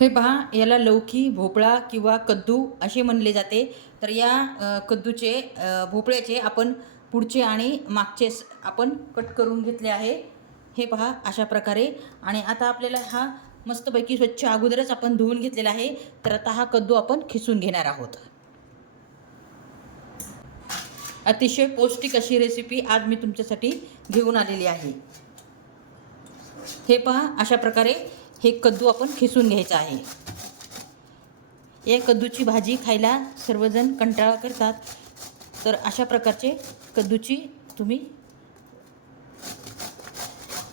हे पहा, याला लौकी, भोपळा किंवा कद्दू असे म्हणले जाते. तर या कद्दूचे भोपळ्याचे आपण पुढचे आणि मागचे आपण कट करून घेतले आहे. हे पहा अशा प्रकारे. आणि आता आपल्याला हा मस्तपैकी स्वच्छ अगोदरच आपण धुवून घेतलेला आहे. तर आता हा कद्दू आपण खिसून घेणार आहोत. अतिशय पौष्टिक अशी रेसिपी आज मी तुमच्यासाठी घेऊन आलेली आहे. हे पहा अशा प्रकारे हे कद्दू आपण खिसून घ्यायचं आहे. या कद्दूची भाजी खायला सर्वजण कंटाळा करतात. तर अशा प्रकारचे कद्दूची तुम्ही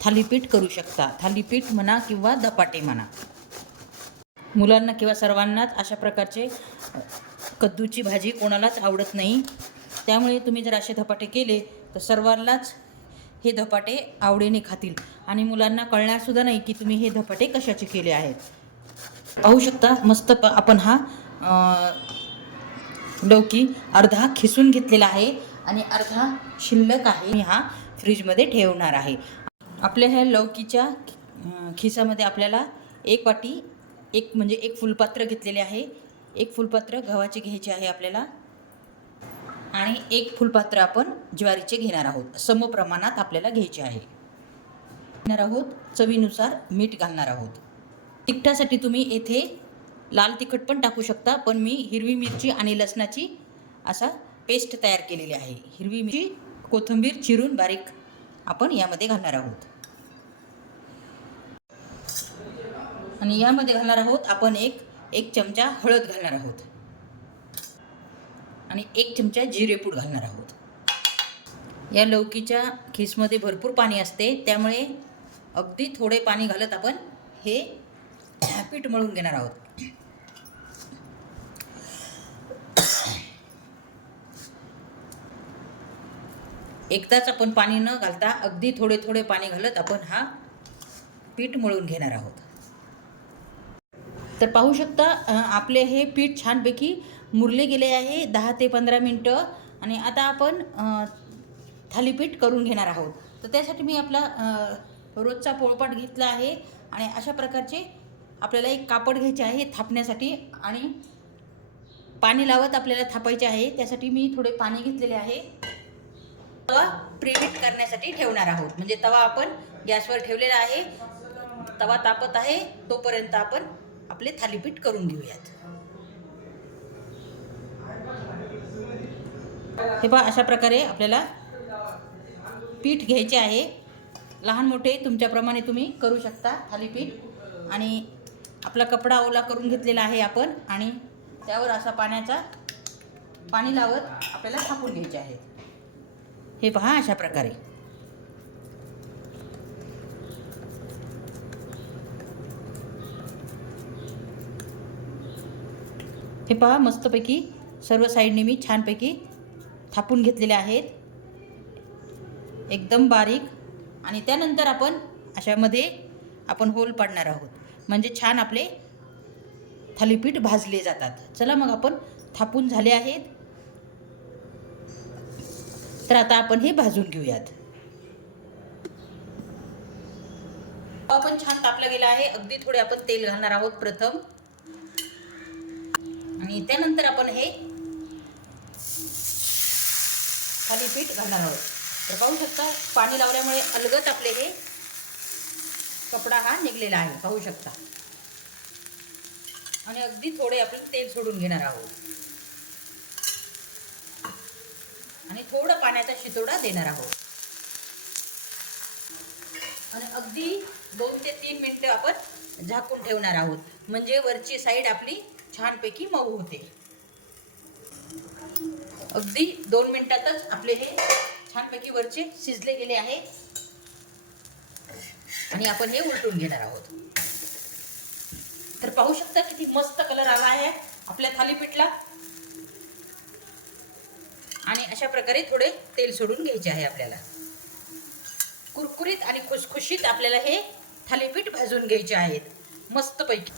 थालीपीठ करू शकता. थालीपीठ म्हणा किंवा धपाटे म्हणा. मुलांना किंवा सर्वांनाच अशा प्रकारचे कद्दूची भाजी कोणालाच आवडत नाही. त्यामुळे तुम्ही जर असे धपाटे केले तर सर्वांनाच हे धपाटे आवडीने खातील आणि मुलांना कळणारसुद्धा नाही की तुम्ही हे धपाटे कशाचे केले आहेत. पाहू शकता मस्त आपण हा लौकी अर्धा खिसून घेतलेला आहे आणि अर्धा शिल्लक आहे. मी हा फ्रीजमध्ये ठेवणार आहे. आपल्या ह्या लौकीच्या खिसामध्ये आपल्याला एक वाटी म्हणजे एक फुलपात्र घेतलेले आहे. एक फुलपात्र गव्हाचे घ्यायचे आहे आपल्याला आणि एक फुलपात्र आपण ज्वारीचे घेणार आहोत. समप्रमाणात आपल्याला घ्यायचे आहे. घेणार आहोत. चवीनुसार मीठ घालणार आहोत. तिखटासाठी तुम्ही येथे लाल तिखट पण टाकू शकता, पण मी हिरवी मिरची आणि लसणाची असा पेस्ट तयार केलेली आहे. हिरवी मिरची, कोथिंबीर चिरून बारीक आपण यामध्ये घालणार आहोत. आणि यामध्ये घालणार आहोत आपण एक चमचा हळद घालणार आहोत आणि 1 चमचा जिरेपूड घालणार आहोत. या लौकीच्या खिसमध्ये भरपूर पाणी असते, त्यामुळे अगदी थोडे पाणी घालत आपण हे पीठ मळून घेणार आहोत. एकदाच आपण पाणी न घालता अगदी थोडे थोडे पाणी घालत आपण हा पीठ मळून घेणार आहोत. तर पाहू शकता आपले हे पीठ छानपैकी मुरले गेले आहे 10 ते 15 मिनटं. आणि आता आपण थालीपीठ करून घेणार आहोत. तर त्यासाठी मी आपला रोजचा पोळपाट घेतला आहे आणि अशा प्रकारचे आपल्याला एक कापड घ्यायचे आहे थापण्यासाठी आणि पाणी लावत आपल्याला थापायचे आहे. त्यासाठी मी थोडे पाणी घेतलेले आहे. तवा प्रीहीट करण्यासाठी ठेवणार आहोत. म्हणजे तवा आपण गॅसवर ठेवलेला आहे. तवा तापत आहे तोपर्यंत आपण आपले थालीपीठ करून घेऊयात. हे पहा अशा प्रकारे आपल्याला पीठ घ्यायचे आहे. लहान मोठे तुमच्याप्रमाणे तुम्ही करू शकता थालीपीठ. आणि आपला कपडा ओला करून घेतलेला आहे आपण आणि त्यावर असा पाणी लावत आपल्याला थापून घ्यायचे आहे. हे पहा अशा प्रकारे. हे पहा मस्तपैकी सर्व साईडने मी छानपैकी थापून घेतलेले आहेत एकदम बारीक. आणि त्यानंतर आपण अशामध्ये आपण होल पाडणार आहोत म्हणजे छान आपले थालीपीठ भाजले जातात. चला मग आपण थापून झाले आहेत तर आता आपण हे भाजून घेऊयात. आपण छान तापला गेला आहे. अगदी थोडे आपण तेल घालणार आहोत प्रथम आणि त्यानंतर आपण हे थालीपीठ घालणार आहोत. तर पाहू शकता पाणी लावल्यामुळे अलगद आपले हे कपडा हा निघलेला आहे. पाहू शकता. आणि अगदी थोडे आपण तेल सोडून घेणार आहोत आणि थोडं पाण्याचा शितोडा देणार आहोत. आणि अगदी 2 ते 3 मिनिटं आपण झाकून ठेवणार आहोत म्हणजे वरची साईड आपली छानपैकी मऊ होते. अगदी 2 मिनिटातच आपले हे छानपैकी वरचे शिजले गेले आहे आणि आपण हे उलटून घेणार आहोत. तर पाहू शकता किती मस्त कलर आला आहे आपल्या थालीपीठला. आणि अशा प्रकारे थोडे तेल सोडून घ्यायचे आहे आपल्याला. कुरकुरीत आणि खुसखुशीत आपल्याला हे थालीपीठ भाजून घ्यायचे आहेत मस्तपैकी.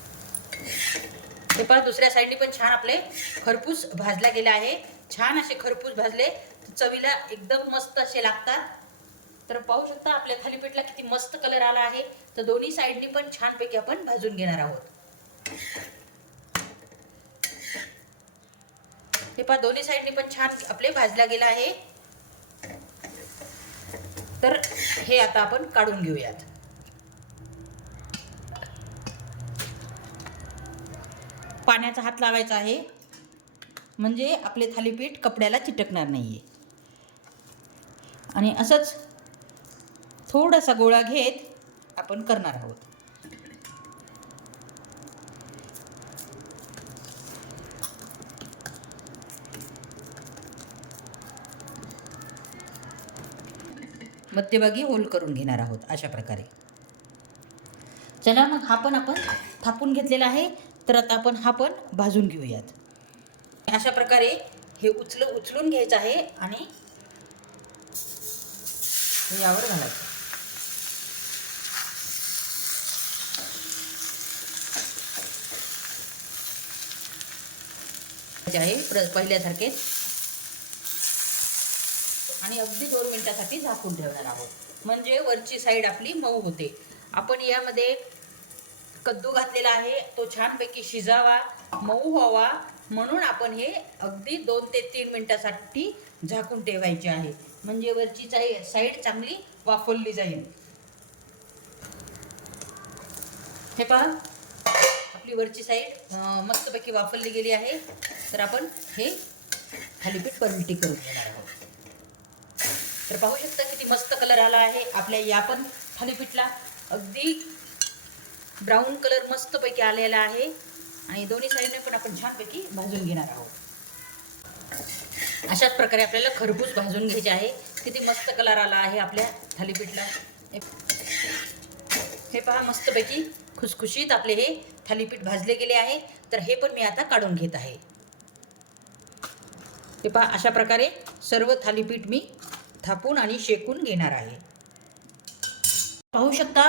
हे पहा दुसऱ्या साईडने पण छान आपले खरपूस भाजला गेला आहे. छान असे खरपूस भाजले चवीला एकदम मस्त असे लागतात. तर पाहू शकता आपल्या थालीपीठला किती मस्त कलर आला आहे. तर दोन्ही साईडनी पण छानपैकी आपण भाजून घेणार आहोत. हे पहा दोन्ही साईडनी पण छान आपले भाजला गेला आहे. तर हे आता आपण काढून घेऊयात. पाण्याचा हात लावायचा आहे म्हणजे आपले थालीपीठ कपड्याला चिटकणार नाहीये. आणि असंच थोडासा गोळा घेत आपण करणार आहोत. मध्यभागी होल करून घेणार आहोत अशा प्रकारे. चला मग हा पण आपण थापून घेतलेला आहे. तर आता आपण हा पण भाजून घेऊयात. अशा प्रकारे हे उचलून घ्यायचं आहे आणि यावर घालायचं. आहे पहिल्यासारखेच आणि अगदी 2 मिनिटासाठी झाकून ठेवणार आहोत म्हणजे वरची साईड आपली मऊ होते. आपण यामध्ये कद्दू घातलेला आहे, तो छानपैकी शिजावा, मऊ व्हावा म्हणून आपण हे अगदी 2 ते 3 मिनिटासाठी झाकून ठेवायचे आहे म्हणजे वरची साईड चांगली वाफवली जाईल. हे पहा आपली वरची साईड मस्तपैकी वाफवली गेली आहे. तर आपण हे थालीपीठ पलटी करून घेणार आहोत. तर पाहू शकता किती मस्त कलर आला आहे आपल्या या पण थालीपीठला. अगदी ब्राऊन कलर मस्तपैकी आलेला आहे आणि दोन्ही साईडने पण आपण छानपैकी भाजून घेणार आहोत. अशाच प्रकारे आपल्याला खरपूस भाजून घ्यायचे आहे. किती मस्त कलर आला आहे आपल्या थालीपीठला. हे पहा मस्तपैकी खुसखुशीत आपले हे थालीपीठ भाजले गेले आहे. तर हे पण मी आता काढून घेत आहे. हे पहा अशा प्रकारे सर्व थालीपीठ मी थापून आणि शेकून घेणार आहे. पाहू शकता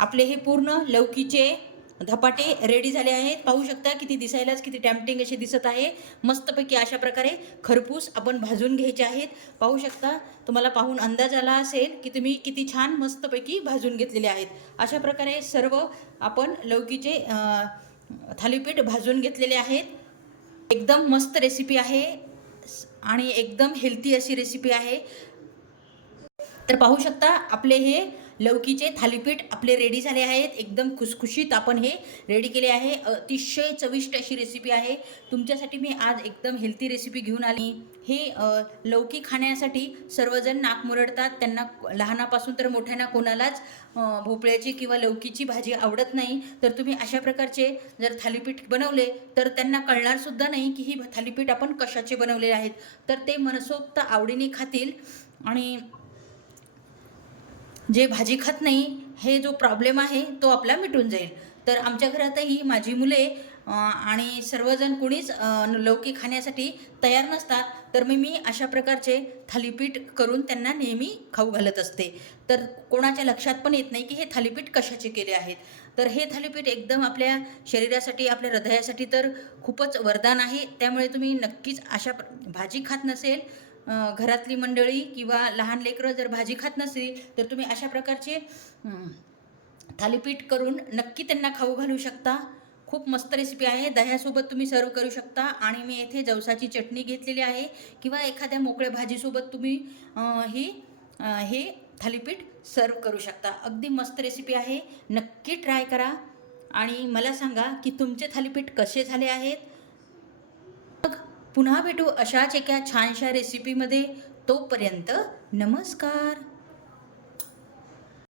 आपले हे पूर्ण लौकीचे धपाटे रेडी झाले आहेत. पाहू शकता किती दिसायलाच किती टेम्पटिंग असे दिसत आहे. मस्तपैकी अशा प्रकारे खरपूस आपण भाजून घ्यायचे आहेत. पाहू शकता तुम्हाला पाहून अंदाज आला असेल की तुम्ही किती छान मस्तपैकी भाजून घेतलेले आहेत. अशा प्रकारे सर्व आपण लौकीचे थालीपीठ भाजून घेतलेले आहेत. एकदम मस्त रेसिपी आहे आणि एकदम हेल्थी अशी रेसिपी आहे. तर पाहू शकता आपले हे लौकीचे थालीपीठ आपले रेडी झाले आहेत. एकदम खुसखुशीत आपण हे रेडी केले आहे. अतिशय चविष्ट अशी रेसिपी आहे. तुमच्यासाठी मी आज एकदम हेल्थी रेसिपी घेऊन आली. हे लौकी खाण्यासाठी सर्वजण नाक मुरडतात. त्यांना लहानापासून तर मोठ्यांना कोणालाच भोपळ्याची किंवा लौकीची भाजी आवडत नाही. तर तुम्ही अशा प्रकारचे जर थालीपीठ बनवले तर त्यांना कळणारसुद्धा नाही की ही थालीपीठ आपण कशाचे बनवलेले आहेत. तर ते मनसोक्त आवडीने खातील आणि जे भाजी खात नाही हे जो प्रॉब्लेम आहे तो आपला मिटून जाईल. तर आमच्या घरातही माझी मुले आणि सर्वजण कोणीच लौकी खाण्यासाठी तयार नसतात. तर मी अशा प्रकारचे थालीपीठ करून त्यांना नेहमी खाऊ घालत असते. तर कोणाच्या लक्षात पण येत नाही की हे थालीपीठ कशाचे केले आहेत. तर हे थालीपीठ एकदम आपल्या शरीरासाठी आपल्या हृदयासाठी तर खूपच वरदान आहे. त्यामुळे तुम्ही नक्कीच अशा भाजी खात नसेल घरातली मंडळी किंवा लहान लेकरं जर भाजी खात नसेल तर तुम्ही अशा प्रकारचे थालीपीठ करून नक्की त्यांना खाऊ घालू शकता. खूप मस्त रेसिपी आहे. दह्यासोबत तुम्ही सर्व करू शकता आणि मी येथे जवसाची चटणी घेतलेली आहे किंवा एखाद्या मोकळ्या भाजीसोबत तुम्ही हे थालीपीठ सर्व करू शकता. अगदी मस्त रेसिपी आहे. नक्की ट्राय करा आणि मला सांगा की तुमचे थालीपीठ कसे झाले आहेत. पुन्हा भेटू अशाच एका छानशा रेसिपीमध्ये. तोपर्यंत नमस्कार.